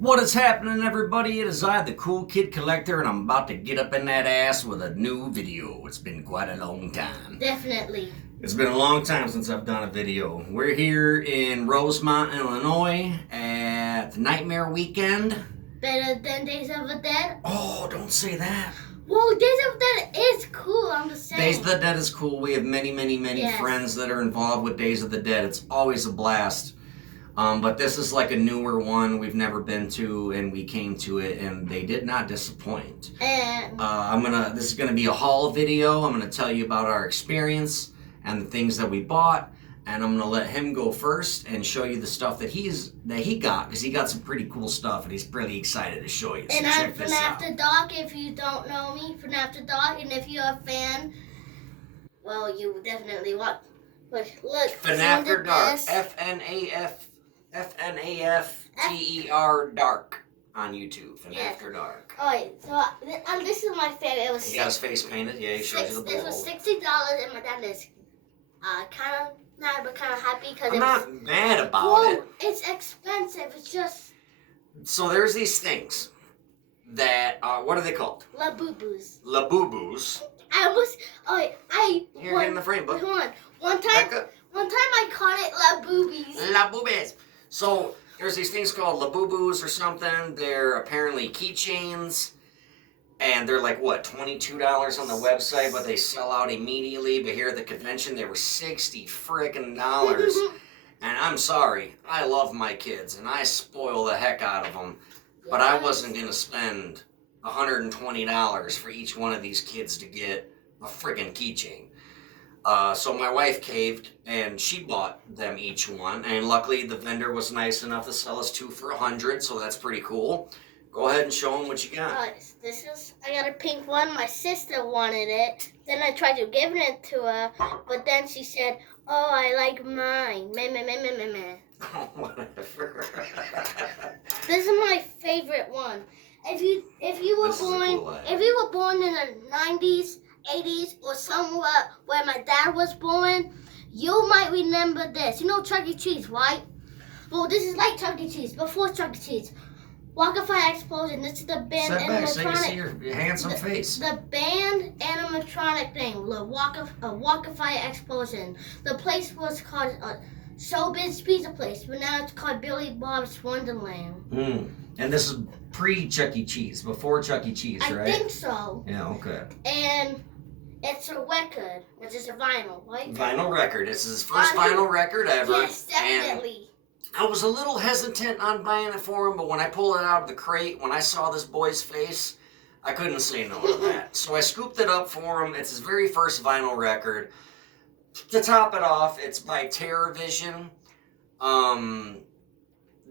What is happening, everybody? It is I, the Cool Kid Collector, and I'm about to get up in that ass with a new video. It's been quite a long time. Definitely. It's been a long time since I've done a video. We're here in Rosemont, Illinois at the Nightmare Weekend. Better than Days of the Dead? Oh, don't say that. Whoa, Days of the Dead is cool, I'm just saying. Days of the Dead is cool. We have many Yes. friends that are involved with Days of the Dead. It's always a blast. But this is like a newer one we've never been to, and we came to it, and they did not disappoint. And This is gonna be a haul video. I'm gonna tell you about our experience and the things that we bought, and I'm gonna let him go first and show you the stuff that he got, because he got some pretty cool stuff, and he's pretty excited to show you. So and I'm check from this out. After Dark, if you don't know me, from After Dark, and if you're a fan, well, you definitely want. Look, From After Dark, this. FNAFTER Dark on YouTube. From Yes. After Dark. Alright, so this is my favorite. It was He got his face painted. Yeah, he shows you the this was blow. $60, and my dad is kind of mad, but kind of happy because I'm not mad about Whoa, it. it's expensive. It's just So there's these things that what are they called? La Boo Boos. Labubu's. I almost. You're getting the frame, bud. Hold on. One Back time up. I caught it La Boobies. Labubes. So there's these things called Labubus or something. They're apparently keychains, and they're like what, $22 on the website, but they sell out immediately. But here at the convention, they were $60 frickin' dollars. And I'm sorry, I love my kids, and I spoil the heck out of them. But I wasn't gonna spend $120 for each one of these kids to get a frickin' keychain. So my wife caved, and she bought them each one. And luckily, the vendor was nice enough to sell us 2 for $100, so that's pretty cool. Go ahead and show them what you got. I got a pink one. My sister wanted it. Then I tried to give it to her, but then she said, "Oh, I like mine." Meh, meh, meh, meh, meh, meh. Whatever. This is my favorite one. If you were This is a born cool item. if you were born in the 90s, 80s, or somewhere where my dad was born, you might remember this. You know Chuck E. Cheese, right? Well, this is like Chuck E. Cheese, before Chuck E. Cheese. Walk-a-Fire Explosion. This is the band Sit back so you can see animatronic. your handsome face. The band animatronic thing, the Walk-a-Fire Explosion. The place was called Showbiz Pizza Place, but now it's called Billy Bob's Wonderland. And this is pre-Chuck E. Cheese, before Chuck E. Cheese, right? I think so. Yeah, okay. And it's a record, which is a vinyl, right? Vinyl record. This is his first vinyl record ever. Yes, definitely. And I was a little hesitant on buying it for him, but when I pulled it out of the crate, when I saw this boy's face, I couldn't say no to that. So I scooped it up for him. It's his very first vinyl record. To top it off, it's by TerrorVision. The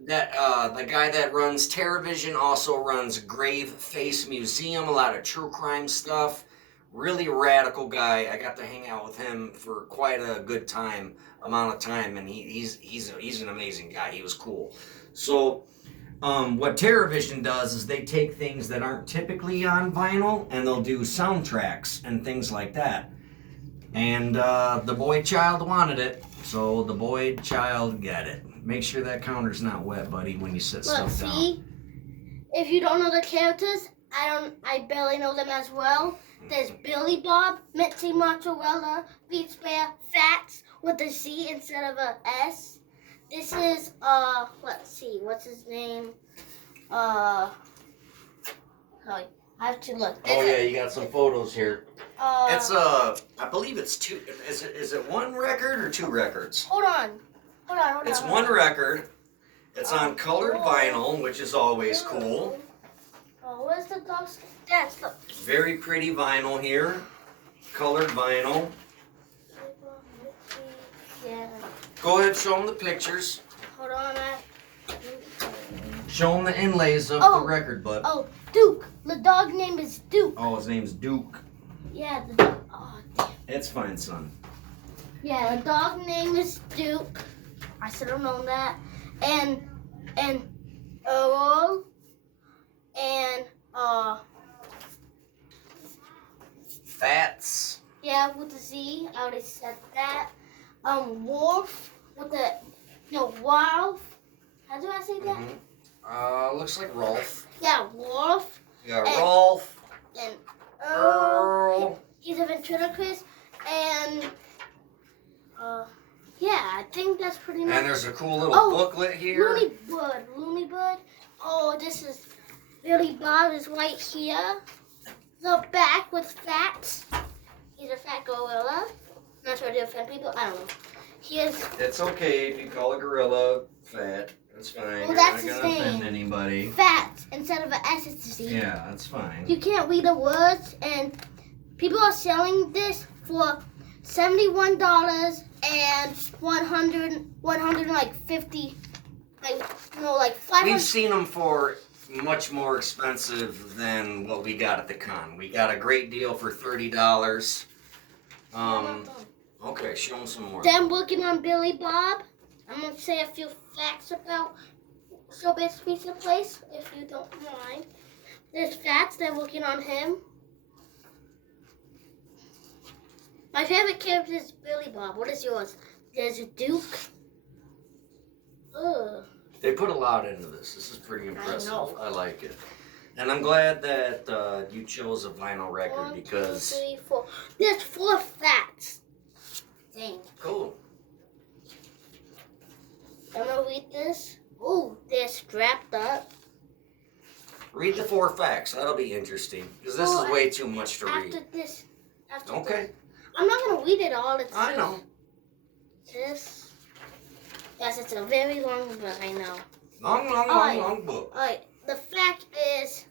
guy that runs TerrorVision also runs Grave Face Museum, a lot of true crime stuff. Really radical guy. I got to hang out with him for quite a good amount of time, and he's an amazing guy. He was cool. So what TerrorVision does is they take things that aren't typically on vinyl, and they'll do soundtracks and things like that. And the boy child wanted it, so the boy child got it. Make sure that counter's not wet, buddy, when you sit Look, stuff down. see? If you don't know the characters, I barely know them as well. There's Billy Bob, Mitzi Mozzarella, Beats Bear, Fats with a C instead of a S. This is let's see, what's his name? Sorry, I have to look. Oh yeah, you got some photos here. It's I believe it's 2. Is it 1 record or 2 records? Hold on. It's 1 record. It's on colored vinyl, which is always cool. Oh, where's the dog's? That's the. Very pretty vinyl here. Colored vinyl. Yeah. Go ahead, show them the pictures. Hold on. Show them the inlays of the record, bud. Oh, Duke. The dog name is Duke. Oh, his name's Duke. Yeah, the dog. Oh, damn. It's fine, son. Yeah, the dog name is Duke. I should have known that. And Earl and Fats. Yeah, with a Z. I already said that. Wolf with the Wolf. How do I say that? Looks like Rolf. Yeah, Wolf. Yeah, Rolf. And Earl. he's a ventriloquist. And yeah, I think that's pretty much. And there's a cool little booklet here. Looney Bud. Oh, this is Billy Bob is right here. The back with facts. He's a fat gorilla. Not sure to offend people. I don't know. It's okay if you call a gorilla fat. That's fine. Well, You're that's not his gonna name. offend anybody. Facts instead of an S, it's a C. Yeah, that's fine. You can't read the words, and people are selling this for $71 and 150, like 500. We've seen them for much more expensive than what we got at the con. We got a great deal for $30. Okay, show them some more. Then working on Billy Bob, I'm gonna say a few facts about Showbiz Pizza Place, if you don't mind. There's facts. They're working on him. My favorite character is Billy Bob. What is yours? There's a Duke. Ugh. They put a lot into this. This is pretty impressive. know. I like it. And I'm glad that you chose a vinyl record 1, 2, because... 3, 4. There's 4 facts. Dang. Cool. I'm gonna read this. Ooh, they're strapped up. Read the 4 facts. That'll be interesting. Because this is way too much to read. Okay. I'm not gonna read it all. It's I know. This. Yes, it's a very long book. I know. Long book. Alright. The fact is,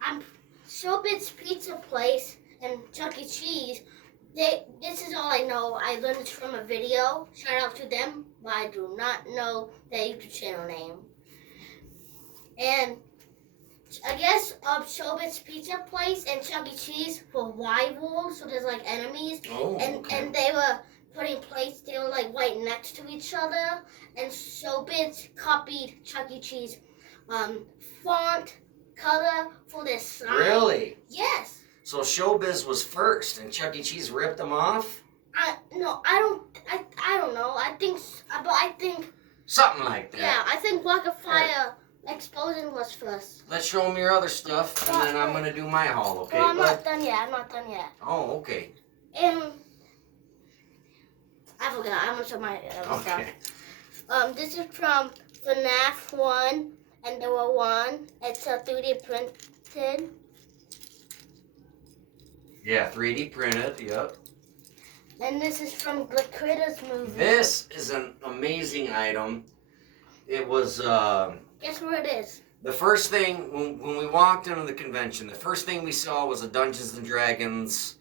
I'm Showbiz Pizza Place and Chuck E. Cheese. This is all I know. I learned this from a video. Shout out to them, but I do not know their YouTube channel name. And I guess Showbiz Pizza Place and Chuck E. Cheese were rivals, so there's like enemies. Oh, okay. And they were putting plates, they were like right next to each other. And Showbiz copied Chuck E. Cheese font, color for their sign. Really? Yes. So Showbiz was first, and Chuck E. Cheese ripped them off? I don't know. I think Something like that. yeah. I think Rocket Fire Explosion was first. Let's show them your other stuff, and then I'm gonna do my haul, okay? Well, I'm not done yet. Oh, okay. And I forgot. I'm gonna show my other Okay. stuff. This is from FNAF 1 and there were 1. It's a 3D printed. Yeah, 3D printed, yep. And this is from the Critters movie. This is an amazing item. It was, Guess where it is? the first thing, when we walked into the convention, the first thing we saw was a Dungeons & Dragons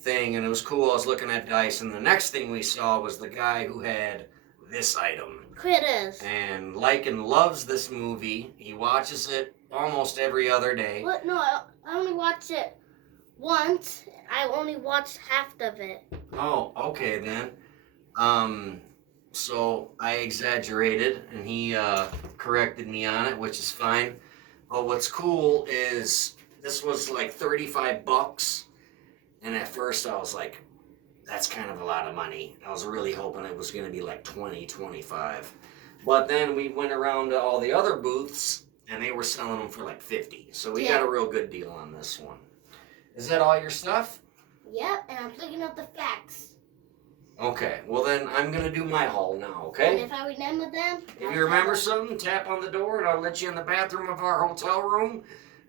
thing, and it was cool. I was looking at dice, and the next thing we saw was the guy who had this item. Critters. And Lycan loves this movie. He watches it almost every other day. What? No, I only watched it once. I only watched half of it. Oh, okay then. So I exaggerated, and he corrected me on it, which is fine. But what's cool is this was like $35, and at first I was like, that's kind of a lot of money. I was really hoping it was going to be like 20, 25. But then we went around to all the other booths, and they were selling them for like 50. So we got a real good deal on this one. Is that all your stuff? Yep, and I'm looking up the facts. Okay, well then I'm going to do my haul now, okay? And if I remember them... If you remember something, tap on the door, and I'll let you in the bathroom of our hotel room,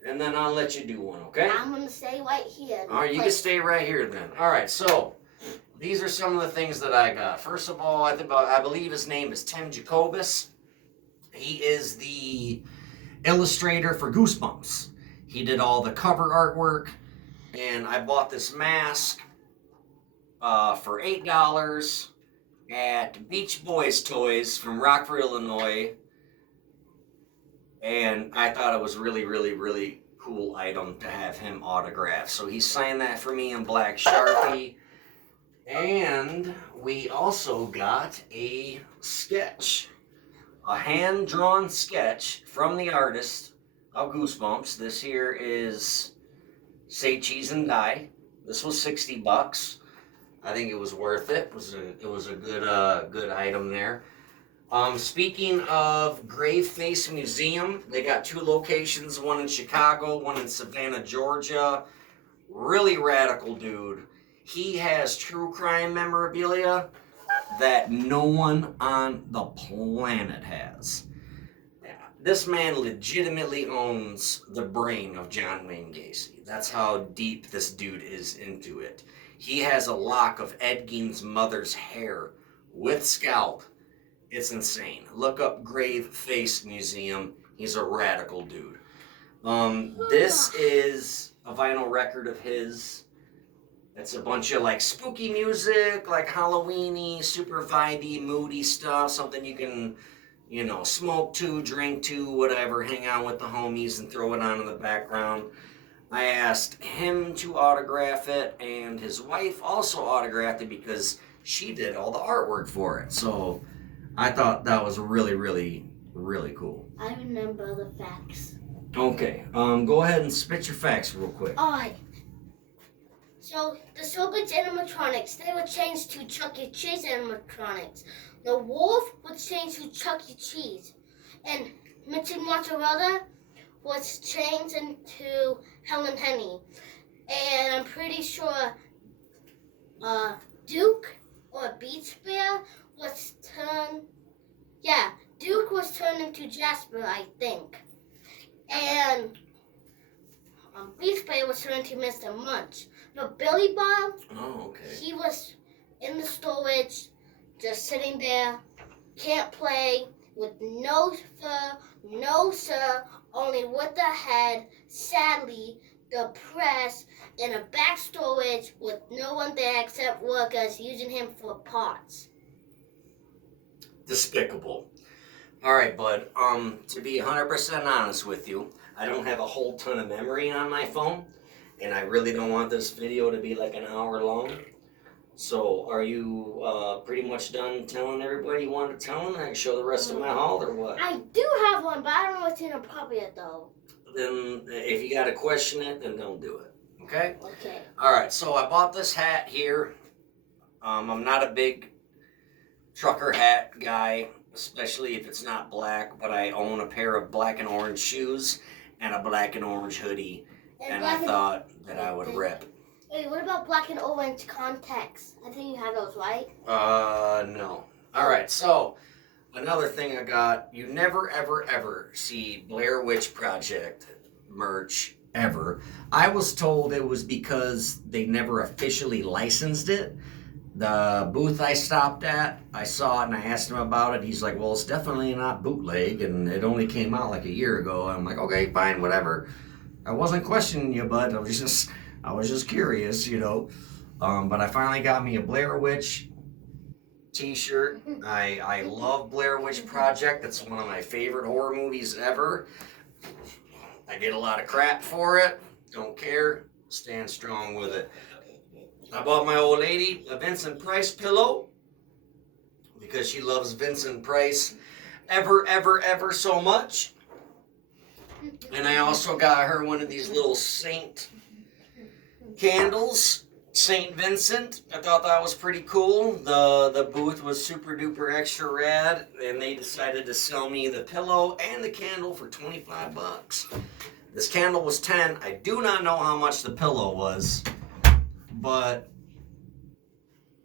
and then I'll let you do one, okay? I'm going to stay right here. All right, you can stay right here then. All right, so these are some of the things that I got. First of all, I believe his name is Tim Jacobus. He is the illustrator for Goosebumps. He did all the cover artwork, and I bought this mask for $8 at Beach Boys Toys from Rockford, Illinois. And I thought it was really, really, really cool item to have him autograph. So he signed that for me in black Sharpie. And we also got a sketch, a hand-drawn sketch from the artist of Goosebumps. This here is Say Cheese and Die. This was $60. I think it was worth it. It was a good item there. Speaking of Grave Face Museum, they got 2 locations, one in Chicago, one in Savannah, Georgia. Really radical dude. He has true crime memorabilia that no one on the planet has. This man legitimately owns the brain of John Wayne Gacy. That's how deep this dude is into it. He has a lock of Ed Gein's mother's hair with scalp. It's insane. Look up Grave Face Museum. He's a radical dude. This is a vinyl record of his. It's a bunch of like spooky music, like Halloweeny, super vibey, moody stuff. Something you can, smoke to, drink to, whatever. Hang out with the homies and throw it on in the background. I asked him to autograph it, and his wife also autographed it because she did all the artwork for it. So I thought that was really, really, really cool. I remember the facts. Okay, go ahead and spit your facts real quick. Alright. So, the Sobits animatronics, they were changed to Chuck E. Cheese animatronics. The wolf was changed to Chuck E. Cheese. And Mitzi Mozzarella was changed into Helen Henny. And I'm pretty sure Duke or Beach Bear was Duke was turned into Jasper, I think. And Beach Bear was turned into Mr. Munch. But Billy Bob, he was in the storage, just sitting there, can't play, with no fur, no sir, only with the head, sadly, depressed, in a back storage with no one there except workers using him for parts. Despicable. All right, bud. To be 100% honest with you, I don't have a whole ton of memory on my phone, and I really don't want this video to be like an hour long. So, are you pretty much done telling everybody you want to tell them? I can show the rest of my haul, or what? I do have one, but I don't know what's inappropriate, though. Then, if you got to question it, then don't do it. Okay? Okay. All right, so I bought this hat here. I'm not a big trucker hat guy, especially if it's not black, but I own a pair of black and orange shoes and a black and orange hoodie, and I thought that I would rep. Wait, what about black and orange contacts? I think you have those, right? No. All right, so another thing I got, you never, ever, ever see Blair Witch Project merch, ever. I was told it was because they never officially licensed it. The booth I stopped at, I saw it and I asked him about it. He's like, well, it's definitely not bootleg, and it only came out like a year ago. I'm like, okay, fine, whatever. I wasn't questioning you, bud. I was just curious, But I finally got me a Blair Witch t-shirt. I love Blair Witch Project. It's one of my favorite horror movies ever. I get a lot of crap for it. Don't care. Stand strong with it. I bought my old lady a Vincent Price pillow because she loves Vincent Price ever, ever, ever so much. And I also got her one of these little saint candles, Saint Vincent. I thought that was pretty cool. The booth was super duper extra rad, and they decided to sell me the pillow and the candle for $25. This candle was $10. I do not know how much the pillow was. But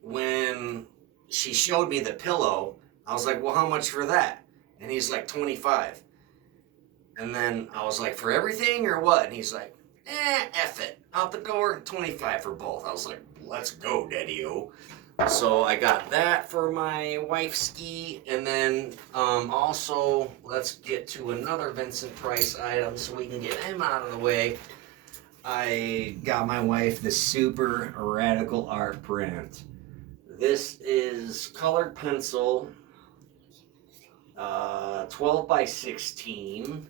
when she showed me the pillow, I was like, well, how much for that? And he's like, $25. And then I was like, for everything or what? And he's like, F it. Out the door, $25 for both. I was like, let's go, Daddy-o. So I got that for my wife's ski. And then also, let's get to another Vincent Price item so we can get him out of the way. I got my wife the super radical art print. This is colored pencil, 12 by 16.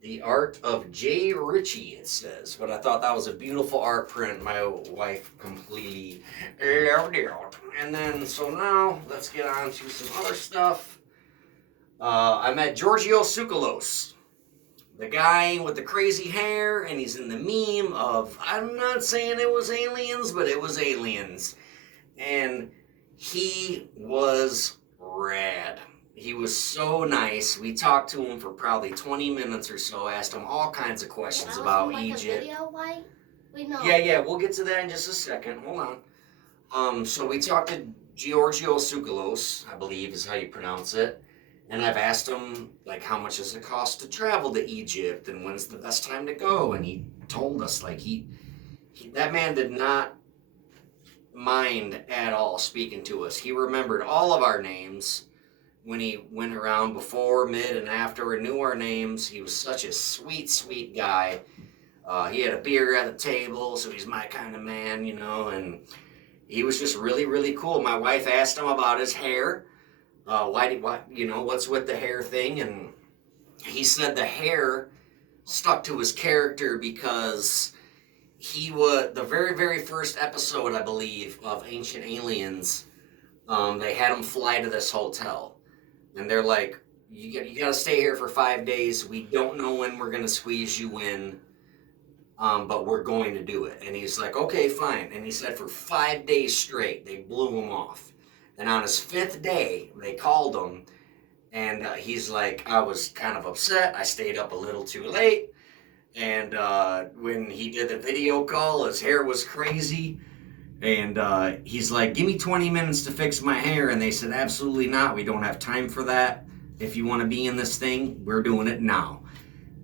The art of J. Ritchie, it says. But I thought that was a beautiful art print. My wife completely loved it. And then, so now, let's get on to some other stuff. I met Gorgio Sucallos. The guy with the crazy hair, and he's in the meme of, I'm not saying it was aliens, but it was aliens. And he was rad. He was so nice. We talked to him for probably 20 minutes or so, asked him all kinds of questions about Egypt. Video, why? We know. Yeah, we'll get to that in just a second. Hold on. So we talked to Gorgio Sucallos, I believe is how you pronounce it. And I've asked him, like, how much does it cost to travel to Egypt and when's the best time to go? And he told us, like, that man did not mind at all speaking to us. He remembered all of our names when he went around before, mid, and after, and knew our names. He was such a sweet, sweet guy. He had a beer at the table, so he's my kind of man, you know, and he was just really, really cool. My wife asked him about his hair. What's with the hair thing? And he said the hair stuck to his character because he was, the very, very first episode, I believe, of Ancient Aliens, they had him fly to this hotel. And they're like, you got to stay here for 5 days. We don't know when we're going to squeeze you in, but we're going to do it. And he's like, okay, fine. And he said for 5 days straight, they blew him off. And on his 5th day, they called him. And he's like, I was kind of upset. I stayed up a little too late. And when he did the video call, his hair was crazy. And he's like, give me 20 minutes to fix my hair. And they said, absolutely not. We don't have time for that. If you want to be in this thing, we're doing it now.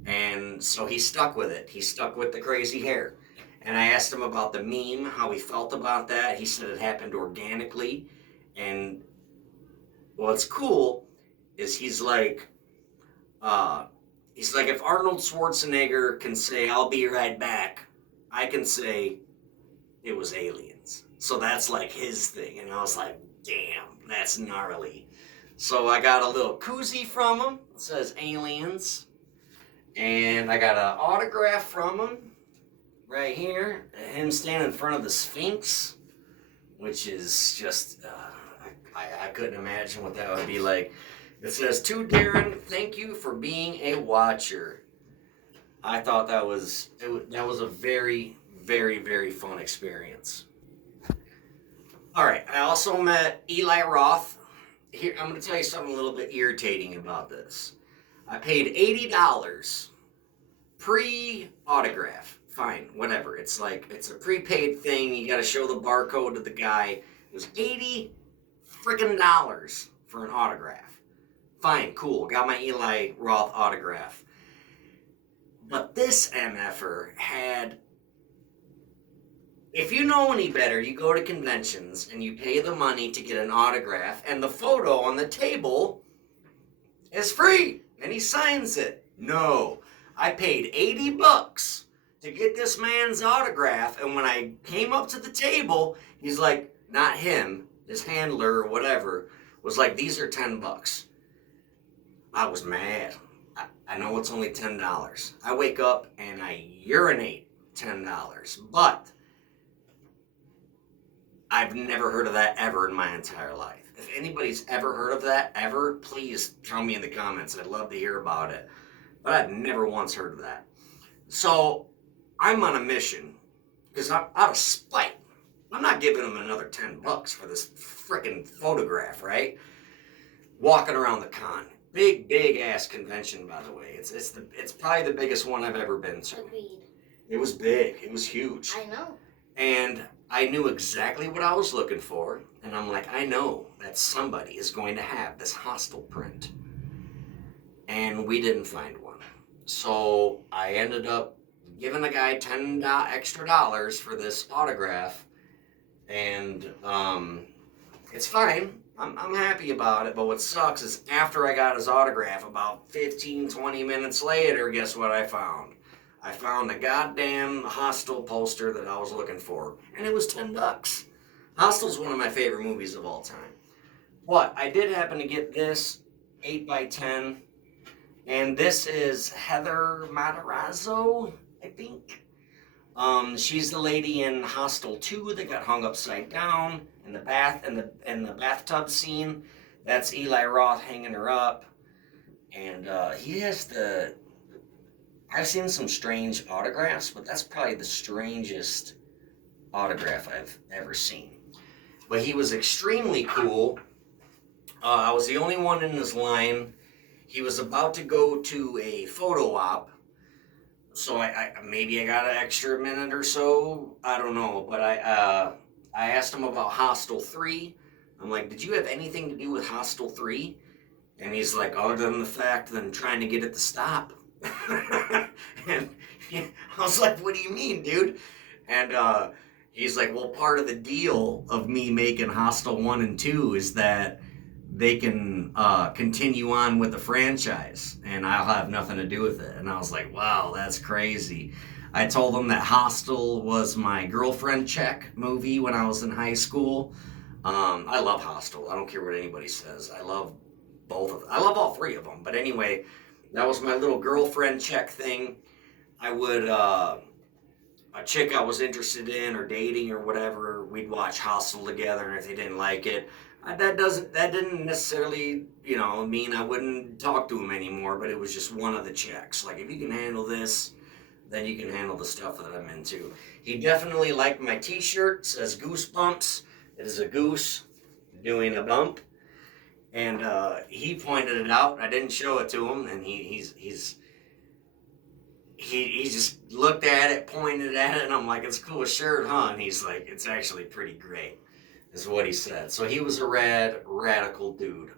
And so he stuck with it. He stuck with the crazy hair. And I asked him about the meme, how he felt about that. He said it happened organically. And what's cool is he's like, if Arnold Schwarzenegger can say, I'll be right back, I can say, it was aliens. So that's like his thing. And I was like, damn, that's gnarly. So I got a little koozie from him. It says aliens. And I got an autograph from him right here. Him standing in front of the Sphinx, which is just, I couldn't imagine what that would be like. It says, to Darren, thank you for being a watcher. I thought that was a very, very, very fun experience. All right, I also met Eli Roth. Here, I'm going to tell you something a little bit irritating about this. I paid $80 pre-autograph. Fine, whatever. It's a prepaid thing. You got to show the barcode to the guy. It was $80 freaking for an autograph. Fine, cool. Got my Eli Roth autograph. But this MFer had, if you know any better, you go to conventions and you pay the money to get an autograph, and the photo on the table is free, and he signs it. No, I paid $80 to get this man's autograph, and when I came up to the table, he's like, not him, his handler or whatever, was like, these are $10. I was mad. I know it's only $10. I wake up and I urinate $10, but I've never heard of that ever in my entire life. If anybody's ever heard of that ever, please tell me in the comments. I'd love to hear about it. But I've never once heard of that. So I'm on a mission because out of spite, I'm not giving him another $10 for this freaking photograph, right? Walking around the con. Big ass convention, by the way. It's probably the biggest one I've ever been to. Agreed. It was big. It was huge. I know. And I knew exactly what I was looking for. And I'm like, I know that somebody is going to have this Hostel print. And we didn't find one. So I ended up giving the guy $10 extra for this autograph. And it's fine. I'm happy about it, but what sucks is after I got his autograph, about 15, 20 minutes later, guess what I found? I found the goddamn Hostel poster that I was looking for, and it was $10. Hostel's one of my favorite movies of all time. But I did happen to get this 8x10, and this is Heather Matarazzo, I think. She's the lady in Hostel 2 that got hung upside down in the the bathtub scene. That's Eli Roth hanging her up. And he has I've seen some strange autographs, but that's probably the strangest autograph I've ever seen. But he was extremely cool. I was the only one in his line. He was about to go to a photo op, so I maybe I got an extra minute or so. I don't know, but I asked him about Hostel 3. I'm like, did you have anything to do with Hostel 3? And he's like, other than the fact that I'm trying to get it to stop. And I was like, what do you mean, dude? And he's like, well, part of the deal of me making Hostel 1 and 2 is that they can continue on with the franchise and I'll have nothing to do with it. And I was like, wow, that's crazy. I told him that Hostel was my girlfriend check movie when I was in high school. I love Hostel. I don't care what anybody says. I love both of them. I love all three of them. But anyway, that was my little girlfriend check thing. I would, a chick I was interested in or dating or whatever, we'd watch Hostel together, and if they didn't like it, that didn't necessarily, mean I wouldn't talk to him anymore, but it was just one of the checks. Like, if you can handle this, then you can handle the stuff that I'm into. He definitely liked my t-shirt. It says Goosebumps. It is a goose doing a bump. And he pointed it out. I didn't show it to him, and he just looked at it, pointed at it, and I'm like, it's a cool shirt, huh? And he's like, it's actually pretty great, is what he said. So he was a radical dude.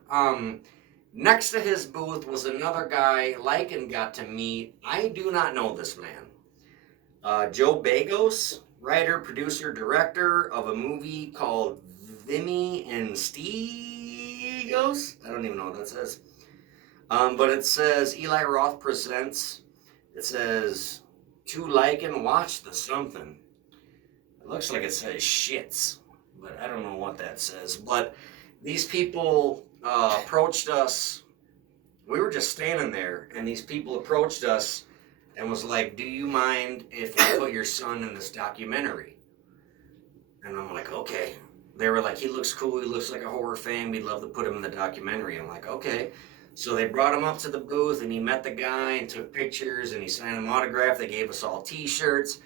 Next to his booth was another guy Lycan got to meet. I do not know this man. Joe Bagos, writer, producer, director of a movie called Vimy and Stegos. I don't even know what that says. But it says Eli Roth presents. It says to Lycan, watch the something. It looks like it says shits, but I don't know what that says. But these people approached us. We were just standing there, and these people approached us and was like, do you mind if we put your son in this documentary? And I'm like, okay. They were like, he looks cool, he looks like a horror fan, we'd love to put him in the documentary. I'm like, okay. So they brought him up to the booth, and he met the guy and took pictures, and he signed an autograph. They gave us all t-shirts.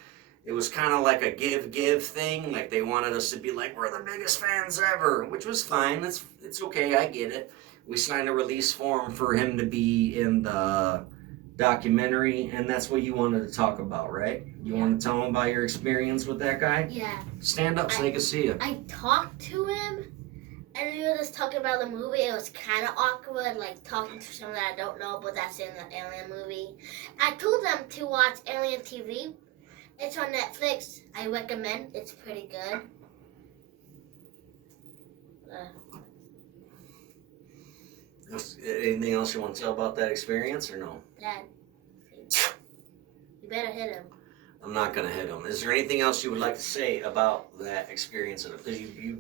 It was kind of like a give thing. Like, they wanted us to be like, we're the biggest fans ever, which was fine. It's okay, I get it. We signed a release form for him to be in the documentary, and that's what you wanted to talk about, right? You want to tell him about your experience with that guy? Yeah. Stand up so they can see you. I talked to him, and we were just talking about the movie. It was kind of awkward, like talking to someone that I don't know, but that's in the Alien movie. I told them to watch Alien TV. It's on Netflix. I recommend. It's pretty good. Anything else you want to tell about that experience, or no? Dad, you better hit him. I'm not going to hit him. Is there anything else you would like to say about that experience? Because you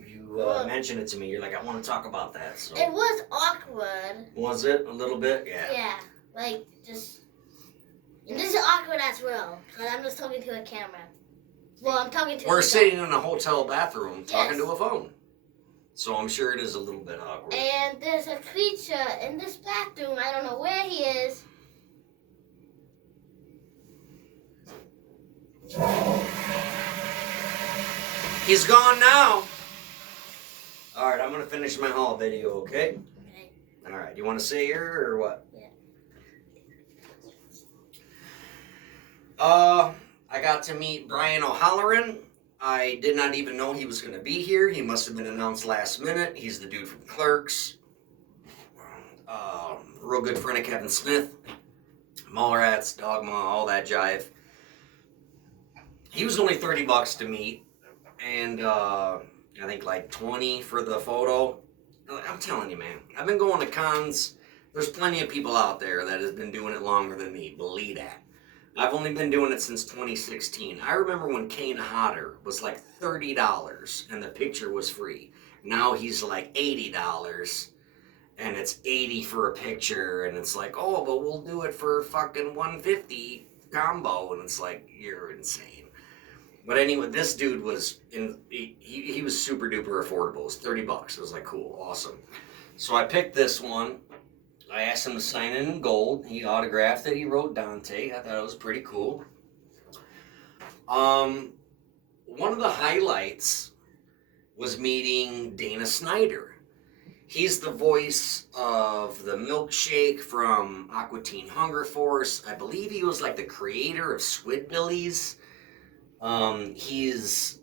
mentioned it to me. You're like, I want to talk about that. So. It was awkward. Was it? A little bit? Yeah. Yeah. Like, just... And this is awkward as well, because I'm just talking to a camera. Well, I'm talking to... We're sitting in a hotel bathroom talking to a phone. So I'm sure it is a little bit awkward. And there's a creature in this bathroom. I don't know where he is. He's gone now. All right, I'm going to finish my haul video, okay? Okay. All right, you want to say here or what? Yeah. I got to meet Brian O'Halloran. I did not even know he was going to be here. He must have been announced last minute. He's the dude from Clerks. Real good friend of Kevin Smith. Mallrats, Dogma, all that jive. He was only $30 to meet. And I think like 20 for the photo. I'm telling you, man. I've been going to cons. There's plenty of people out there that has been doing it longer than me. Believe that. I've only been doing it since 2016. I remember when Kane Hodder was like $30 and the picture was free. Now he's like $80 and it's $80 for a picture, and it's like, oh, but we'll do it for fucking $150 combo, and it's like, you're insane. But anyway, this dude was he was super duper affordable. It was $30. It was like, cool, awesome. So I picked this one. I asked him to sign it in gold. He autographed it. He wrote Dante. I thought it was pretty cool. One of the highlights was meeting Dana Snyder. He's the voice of the milkshake from Aqua Teen Hunger Force. I believe he was like the creator of Squidbillies. He's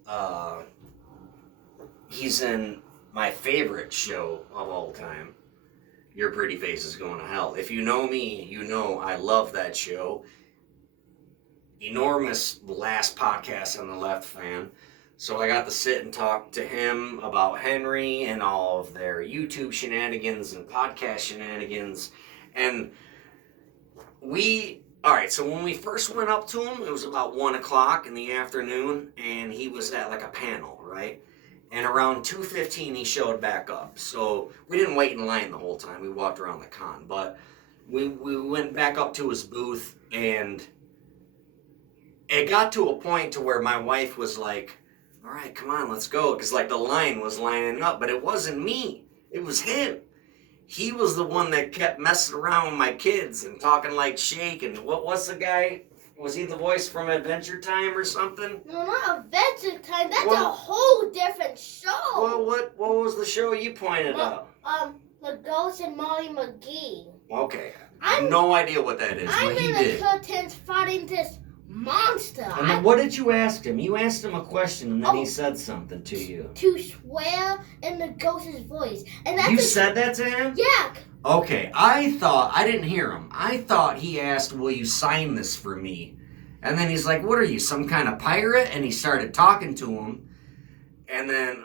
in my favorite show of all time, Your Pretty Face is Going to Hell. If you know me, you know I love that show. Enormous Last Podcast on the Left fan. So I got to sit and talk to him about Henry and all of their YouTube shenanigans and podcast shenanigans. And alright, so when we first went up to him, it was about 1 o'clock in the afternoon, and he was at like a panel, right? And around 2:15 he showed back up. So we didn't wait in line the whole time. We walked around the con. But we went back up to his booth, and it got to a point to where my wife was like, all right, come on, let's go. Because like the line was lining up, but it wasn't me. It was him. He was the one that kept messing around with my kids and talking like Shake. And what's the guy? Was he the voice from Adventure Time or something? No, not Adventure Time. That's a whole different show. Well, what was the show you pointed out? The Ghost and Molly McGee. Okay. I have no idea what that is. I'm what he in did. the curtains fighting this monster. And then what did you ask him? You asked him a question, and then he said something to you. To swear in the ghost's voice. And that's You said that to him? Yeah. Okay, I didn't hear him. I thought he asked, will you sign this for me? And then he's like, what are you, some kind of pirate? And he started talking to him. And then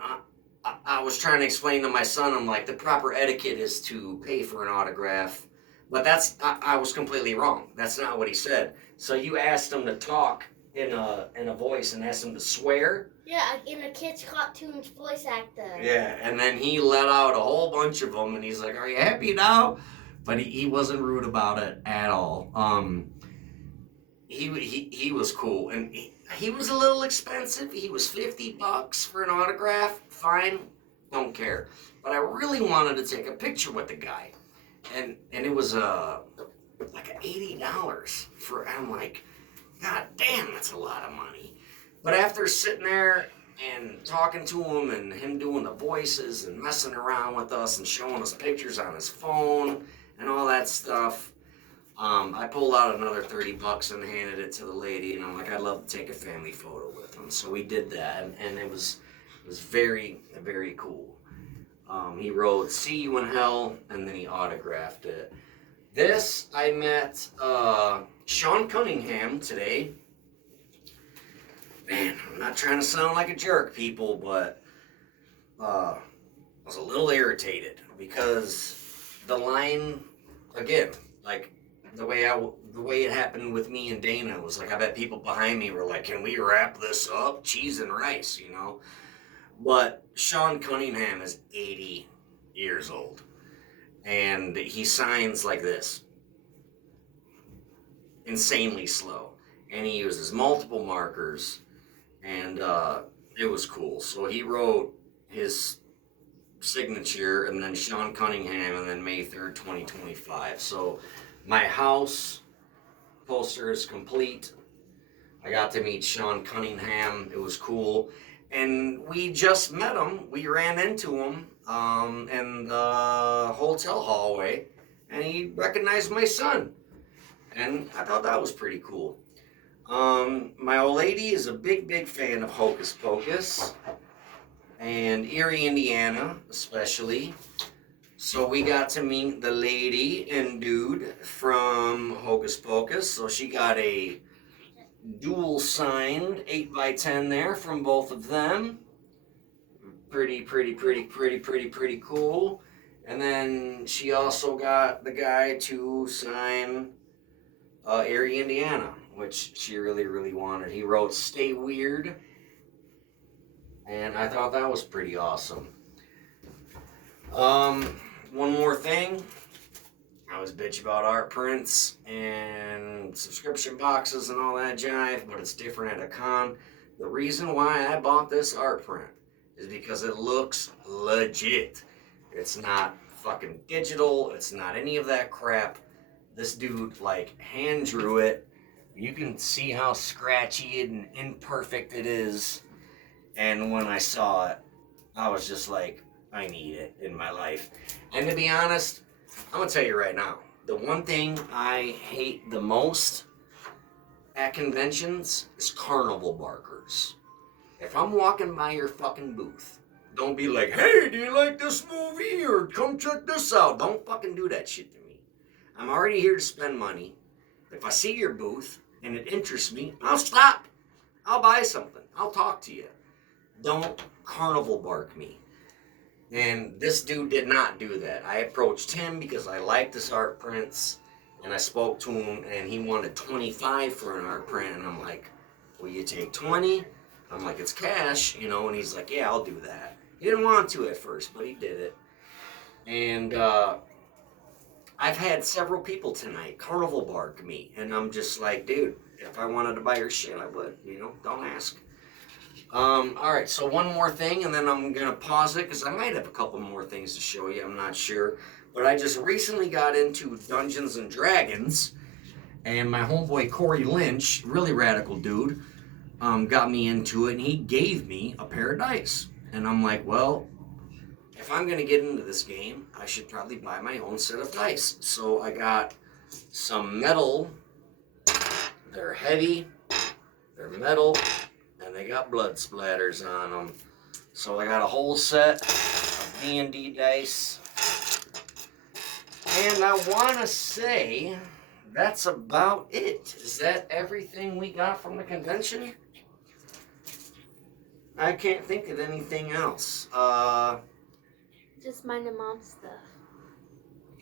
I was trying to explain to my son, I'm like, the proper etiquette is to pay for an autograph. But I was completely wrong. That's not what he said. So you asked him to talk in a voice and asked him to swear? Yeah, in a kid's cartoon's voice actor. Yeah, and then he let out a whole bunch of them, and he's like, are you happy now? But he wasn't rude about it at all. He was cool, and he was a little expensive. He was $50 for an autograph. Fine, don't care. But I really wanted to take a picture with the guy, and it was like $80 for. I'm like, God damn, that's a lot of money. But after sitting there and talking to him and him doing the voices and messing around with us and showing us pictures on his phone and all that stuff, I pulled out another $30 and handed it to the lady, and I'm like, I'd love to take a family photo with him. So we did that, and it was very, very cool. He wrote, see you in hell, and then he autographed it. This, I met Sean Cunningham today. Man, I'm not trying to sound like a jerk, people, but I was a little irritated because the line, again, like the way it happened with me and Dana was like, I bet people behind me were like, can we wrap this up? Cheese and rice, you know? But Sean Cunningham is 80 years old, and he signs like this, insanely slow, and he uses multiple markers. And it was cool. So he wrote his signature, and then Sean Cunningham, and then May 3rd, 2025. So my house poster is complete. I got to meet Sean Cunningham. It was cool. And we just met him. We ran into him in the hotel hallway, and he recognized my son. And I thought that was pretty cool. My old lady is a big fan of Hocus Pocus and Erie, Indiana, especially. So we got to meet the lady and dude from Hocus Pocus. So she got a dual signed 8x10 there from both of them. Pretty cool. And then she also got the guy to sign Erie, Indiana, which she really wanted. He wrote Stay Weird, and I thought that was pretty awesome. One more thing. I was bitch about art prints and subscription boxes and all that jive, but it's different at a con. The reason why I bought this art print is because it looks legit. It's not fucking digital. It's not any of that crap. This dude, like, hand drew it. You can see how scratchy and imperfect it is. And when I saw it, I was just like, I need it in my life. And to be honest, I'm going to tell you right now, the one thing I hate the most at conventions is carnival barkers. If I'm walking by your fucking booth, don't be like, hey, do you like this movie? Or come check this out. Don't fucking do that shit to me. I'm already here to spend money. If I see your booth and it interests me, I'll stop. I'll buy something. I'll talk to you. Don't carnival bark me. And this dude did not do that. I approached him because I liked his art prints, and I spoke to him, and he wanted 25 for an art print, and I'm like, will you take 20? I'm like, it's cash, you know, and he's like, yeah, I'll do that. He didn't want to at first, but he did it. And I've had several people tonight carnival bark me, and I'm just like, dude, if I wanted to buy your shit, I would, you know, don't ask. Alright, so one more thing, and then I'm going to pause it, because I might have a couple more things to show you, I'm not sure. But I just recently got into Dungeons and Dragons, and my homeboy Corey Lynch, really radical dude, got me into it, and he gave me a pair of dice. And I'm like, well, if I'm going to get into this game, I should probably buy my own set of dice. So I got some metal. They're heavy, they're metal, and they got blood splatters on them. So I got a whole set of D&D dice. And I want to say that's about it. Is that everything we got from the convention? I can't think of anything else. Just mind your mom's stuff.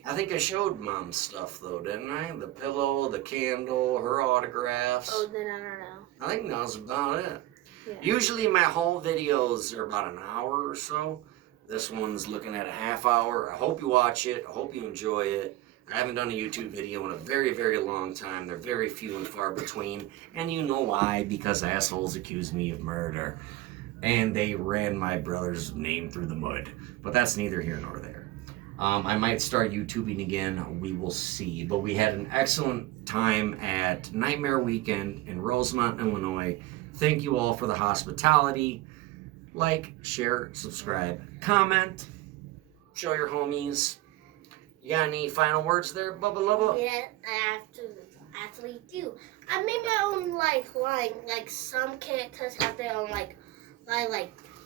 I think I showed Mom's stuff, though, didn't I? The pillow, the candle, her autographs. Oh, then I don't know. I think that was about it. Yeah. Usually my whole videos are about an hour or so. This one's looking at a half hour. I hope you watch it. I hope you enjoy it. I haven't done a YouTube video in a very, very long time. They're very few and far between. And you know why? Because assholes accuse me of murder. And they ran my brother's name through the mud. But that's neither here nor there. I might start YouTubing again. We will see. But we had an excellent time at Nightmare Weekend in Rosemont, Illinois. Thank you all for the hospitality. Like, share, subscribe, comment, show your homies. You got any final words there, Bubba Lubba? Yeah, I actually do. I made my own line. Like some characters have their own like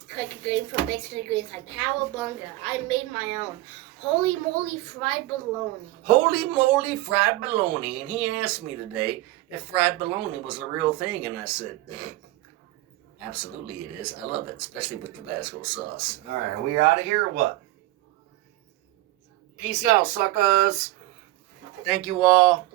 cricket green from Big City Greens, like Cowabunga. I made my own. Holy moly fried bologna. Holy moly fried bologna. And he asked me today if fried bologna was a real thing, and I said, absolutely it is. I love it, especially with Tabasco sauce. All right, are we out of here or what? Peace out, suckers. Thank you all.